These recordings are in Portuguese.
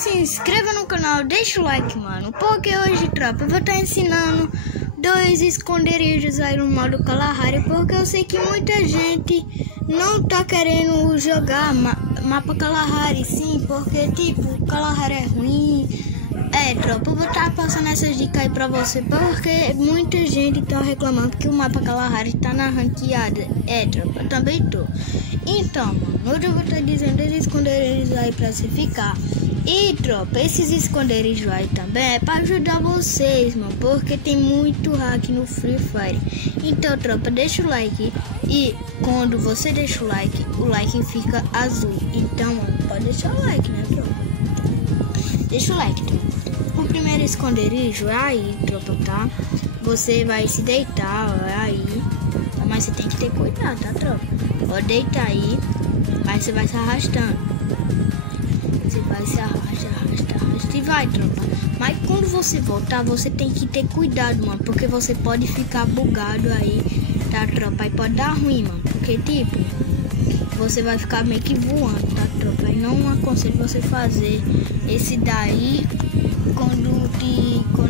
se inscreva no canal, deixa o like, mano. Porque hoje, tropa, eu vou estar ensinando 2 esconderijos aí no modo Kalahari. Porque eu sei que muita gente não tá querendo jogar mapa Kalahari, sim. Porque, tipo, Kalahari é ruim. Tropa, eu vou estar passando essas dicas aí pra você. Porque muita gente tá reclamando que o mapa Kalahari tá na ranqueada. Tropa, eu também tô. Então, mano, hoje eu vou estar dizendo esses esconderijos aí pra você ficar. E, tropa, esses esconderijos aí também é pra ajudar vocês, mano. Porque tem muito hack no Free Fire. Então, tropa, deixa o like. E quando você deixa o like fica azul. Então, mano, pode deixar o like, né, tropa? Deixa o like, tropa. O primeiro esconderijo é aí, tropa, tá? Você vai se deitar, ó, é aí. Mas você tem que ter cuidado, tá, tropa? Ó, deita aí, mas você vai se arrastando. Você vai se arrasta e vai, tropa. Mas quando você voltar, você tem que ter cuidado, mano. Porque você pode ficar bugado aí, tá, tropa? Aí pode dar ruim, mano. Porque, tipo, você vai ficar meio que voando, tá, tropa? Aí não aconselho você fazer esse daí quando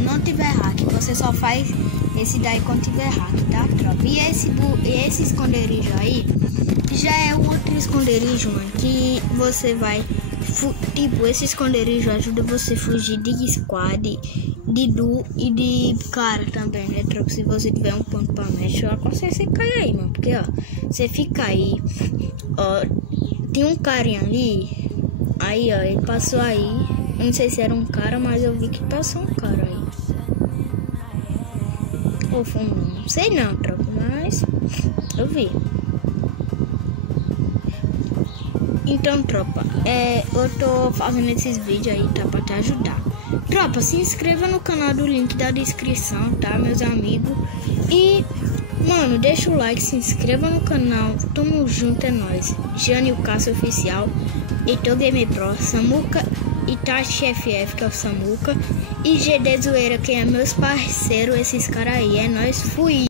não tiver hack. Você só faz esse daí quando tiver hack, tá, tropa? E esse esconderijo aí já é o outro esconderijo, mano, que você vai... Tipo, esse esconderijo ajuda você a fugir de squad, de duo e de cara também, né, tropa? Se você tiver um ponto pra mexe, eu aconselho você cair aí, mano. Porque, ó, você fica aí, ó, tem um carinha ali, aí, ó, ele passou aí. Eu não sei se era um cara, mas eu vi que passou um cara aí. Ou foi não sei não, tropa, mas eu vi. Então, tropa, eu tô fazendo esses vídeos aí, tá, pra te ajudar. Tropa, se inscreva no canal do link da descrição, tá, meus amigos. E, mano, deixa o like, se inscreva no canal. Tamo junto, é nóis. Jânio Cássio Oficial, Heitor Game Pro, Samuca, Itachi FF, que é o Samuca, e GD Zoeira, que é meus parceiros, esses caras aí. É nóis, fui.